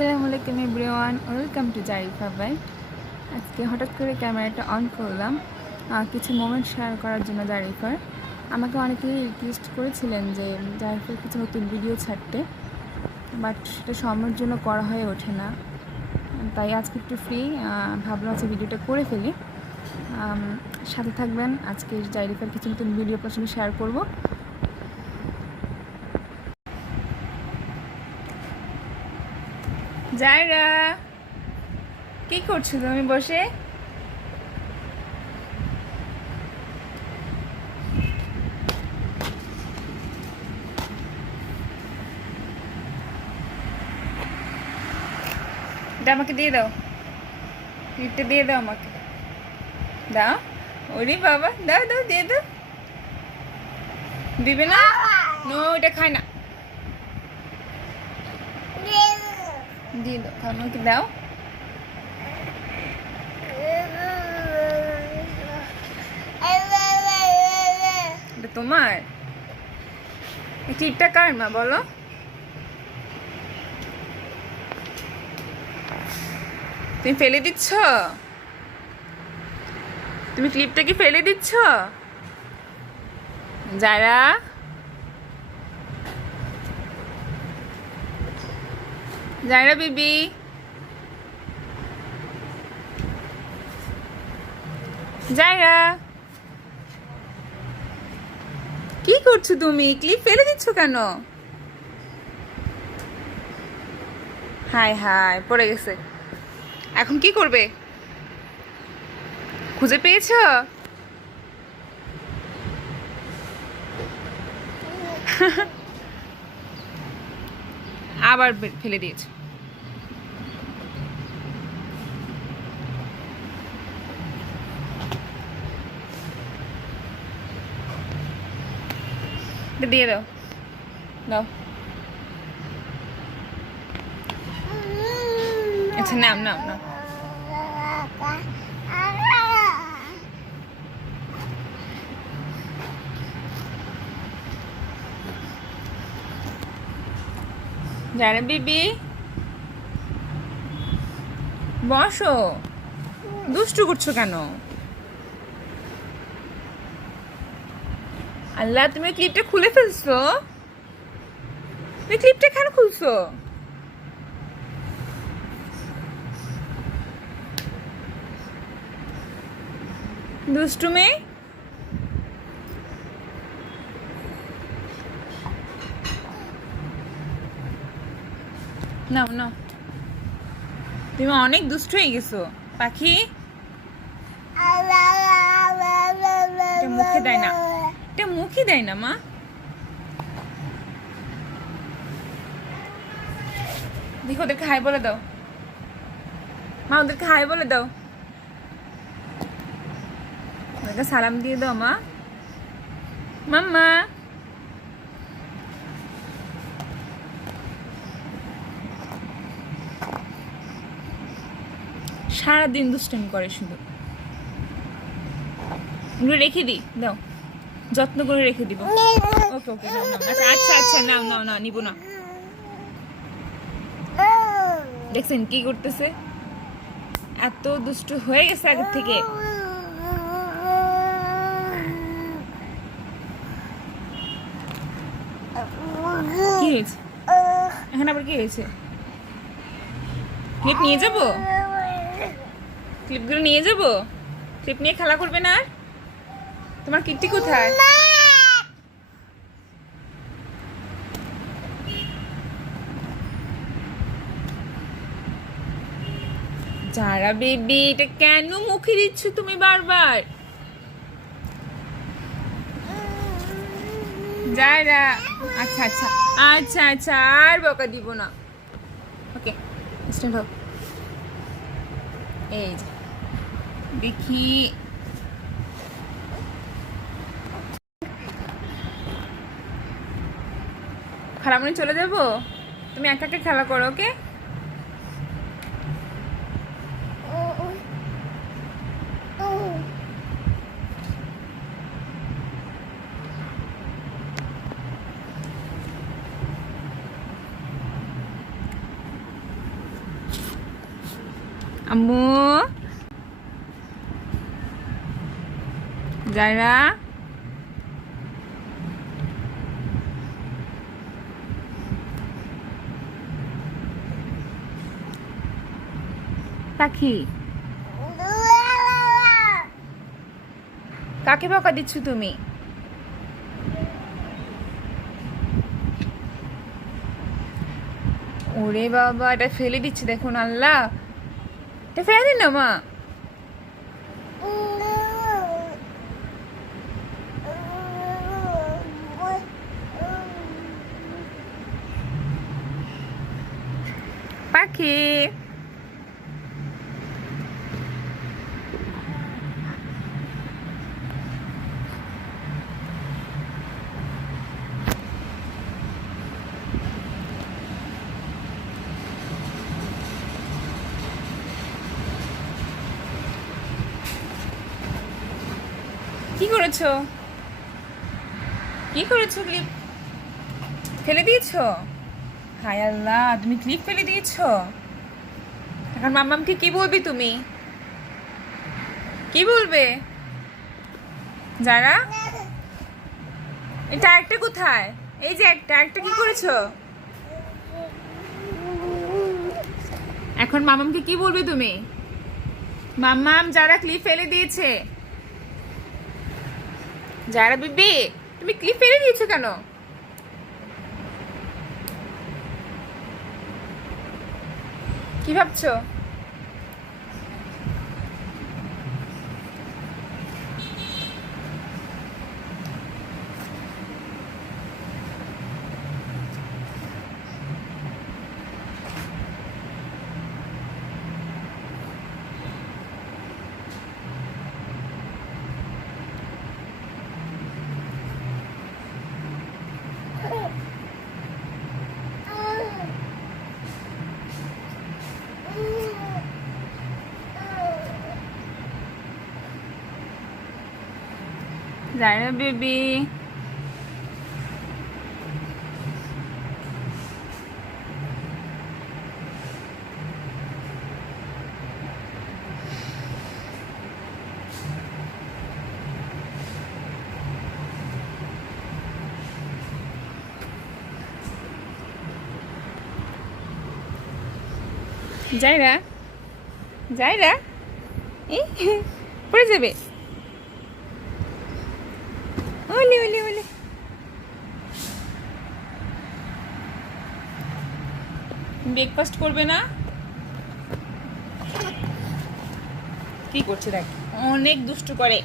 আসসালামু আলাইকুম everyone, welcome to Zarifa bite. আজকে হঠাৎ করে ক্যামেরাটা অন করলাম কিছু মোমেন্ট শেয়ার করার জন্য জারিফার। আমাকে অনেকেই রিকোয়েস্ট করেছিলেন যে জারিফার কিছু নতুন ভিডিও ছাড়তে, বাট সেটা সময়ের জন্য করা হয়ে ওঠে না। তাই আজকে একটু ফ্রি, ভাবলাম আজকে ভিডিওটা করে ফেলি। সাথে থাকবেন, আজকে জারিফার কিছু নতুন ভিডিও আপনার সঙ্গে শেয়ার করবো। জায়রা, কি করছো তুমি বসে? এটা আমাকে দিয়ে দাও, ক্লিপটা দিয়ে দাও আমাকে, দাও। ওরে বাবা, দাও দাও, দিয়ে দাও। দিবে না? নো, এটা খায় না। দিয়ে দাও, আমাকে দাও। এটা তোমার? এই ক্লিপটা কার মা বলো? তুমি ফেলে দিচ্ছ? তুমি ক্লিপটা কি ফেলে দিচ্ছ? যারা যারা বিবি, যারা কি করছো তুমি? ক্লিপ ফেলে দিচ্ছ কেন? হাই হাই, পড়ে গেছে। এখন কি করবে? খুঁজে পেয়েছো? আবার ফেলে দিয়েছো। দিয়ে দাও, দাও। আচ্ছা, নাম নাম নাম। যারা বিবি, বসো। দুষ্টু করছো কেন? আল্লাহ, তুমি ক্লিপটা খুলে ফেলছো। তুমি ক্লিপটা কেন খুলছো? দুষ্টু মেয়ে। নাও নাও, তুমি অনেক দুষ্ট হয়ে গেছো পাখি। এটা মুখে দেয় না, এটা মুখে দেয় না মা। দেখো, ওদেরকে হাই বলে দাও মা, ওদেরকে হাই বলে দাও, ওদেরকে সালাম দিয়ে দাও মা। মাম্মা, সারাদিন দুষ্টামি করে শুধু। এগুলো রেখে দিই, দাও, যত্ন করে রেখে দিব। ওকে ওকে, নাও নাও। আচ্ছা আচ্ছা আচ্ছা, নাও নাও না, নিব না। দেখছেন কি করতেছে? এত দুষ্টু হয়ে গেছে আগের থেকে। কি হয়েছে এখন? আবার কি হয়েছে? ক্লিপ নিয়ে যাবো? ক্লিপগুলো নিয়ে যাবো? ক্লিপ নিয়ে খেলা করবে না আর? তোমার কিটটি কোথায়? যারা বেবি, এটা কেন মুখে দিচ্ছ তুমি বারবার? যারা, আচ্ছা আচ্ছা আচ্ছা আচ্ছা, আর বকা দিব না। ওকে, স্টার্ট হোক। এই দেখি, খালামণি চলে যাবো, তুমি একা একা খেলা করো। ওকে, আম্মু জায়রা পাখি কাকে বকা দিচ্ছ তুমি? ওরে বাবা, এটা ফেলে দিচ্ছি দেখুন। আল্লাহ, এটা ফেলে দিন না মা। পাখি কি করেছো? কি করেছো? ক্লিপ ফেলে দিয়েছো? হায় আল্লাহ, তুমি ক্লিপ ফেলে দিয়েছো। এখন মাম্মামকে কি বলবি তুমি? কি বলবে? যারা এটা একটা কোথায়? এই যে একটা কি করেছো? এখন মামামকে কি বলবে তুমি? মাম্মাম যারা ক্লিপ ফেলে দিয়েছে। যারা বিবি, তুমি ক্লিপ ফেলে দিয়েছো কেন? কি ভাবছো? Zarifa baby. Zaira. Zaira. Eh? পড়ে যাবে। ওলে ওলে ওলে। ব্রেকফাস্ট করবে না? কি করছে দেখ, অনেক দুষ্টু করে।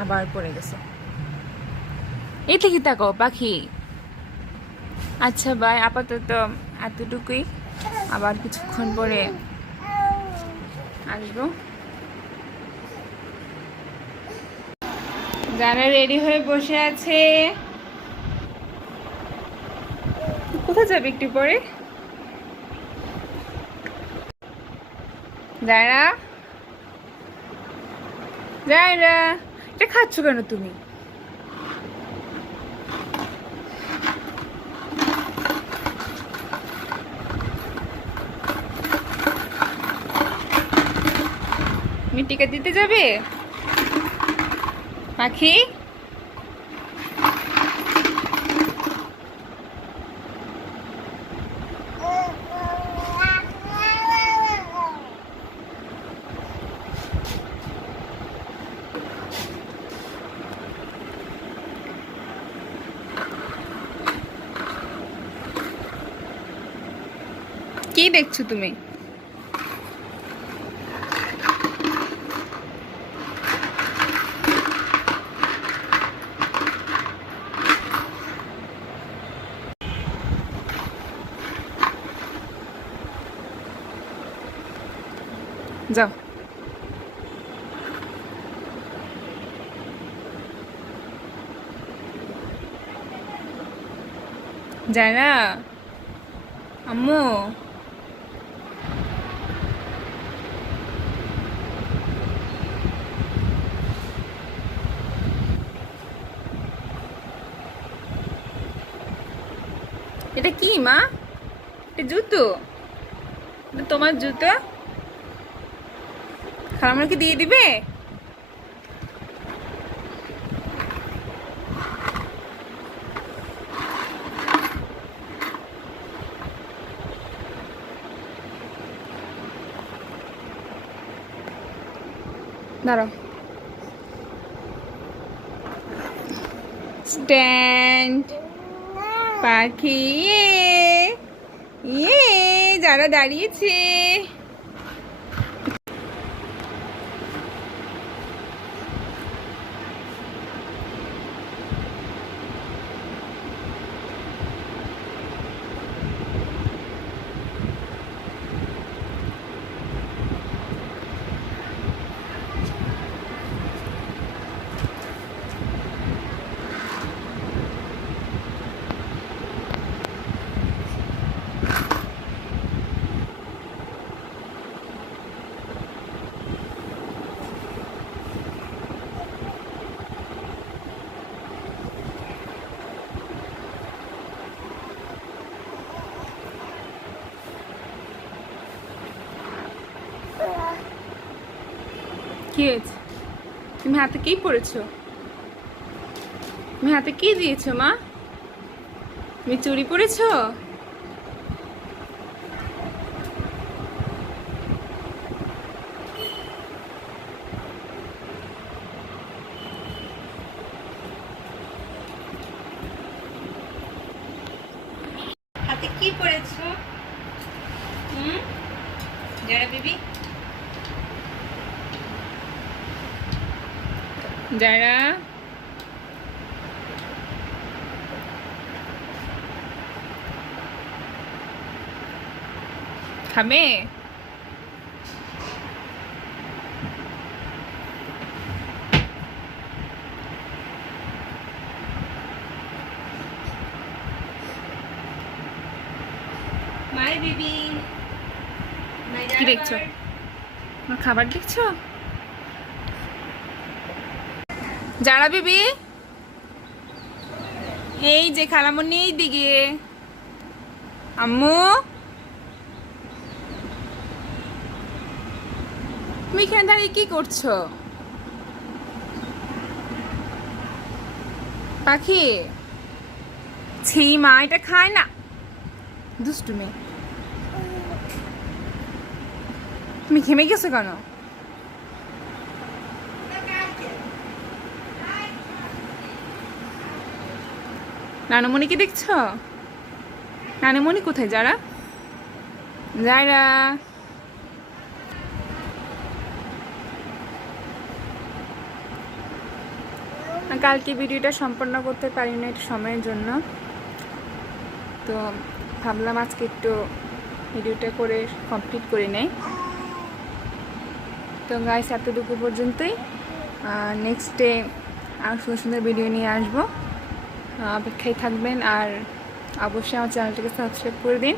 আবার পড়ে গেছে। এই থেকে তাকাও পাখি। আচ্ছা বাই, আপাতত এতটুকুই, আবার কিছুক্ষণ পরে আসবো। যারা রেডি হয়ে বসে আছে, কোথায় যাবে একটু পরে? যারা যারা এটা খাচ্ছ কেন তুমি? মিটিকা দিতে যাবে পাখি? কি দেখছো তুমি? যাও। যারা আম্মু কি মা? এটা জুতো? তোমার জুতো খালামণিকে দিয়ে দিবে? দাঁড়াও। স্ট্যান্ড পাখি, ইয়ে যারা দাঁড়িয়েছে। কি হয়েছে? তুমি হাতে কি পরেছো? তুমি হাতে কি দিয়েছো মা? তুমি চুড়ি পরেছো? হাতে কি পরেছো? যারা বেবি, যারা খাবে? মাই বেবি, কি দেখছো? খাবার দেখছো? যারা বেবি, এই যে খালামণি এই দিকে। আম্মু তুমি এখানে দাঁড়িয়ে কি করছো? পাখি, ছি মা, এটা খায় না। দুষ্টু মেয়ে, তুমি ঘেমে গেছো কেন? নানুমণি কি দেখছো? নানুমণি কোথায়? যারা যারা কালকে ভিডিওটা সম্পন্ন করতে পারি না একটু সময়ের জন্য, তো ভাবলাম আজকে একটু ভিডিওটা করে কমপ্লিট করে নেই। তো গাইস এতটুকু পর্যন্তই। নেক্সট ডে আর সুন্দর সুন্দর ভিডিও নিয়ে আসবো, অপেক্ষায় থাকবেন। আর অবশ্যই আমার চ্যানেলটাকে সাবস্ক্রাইব করে দিন।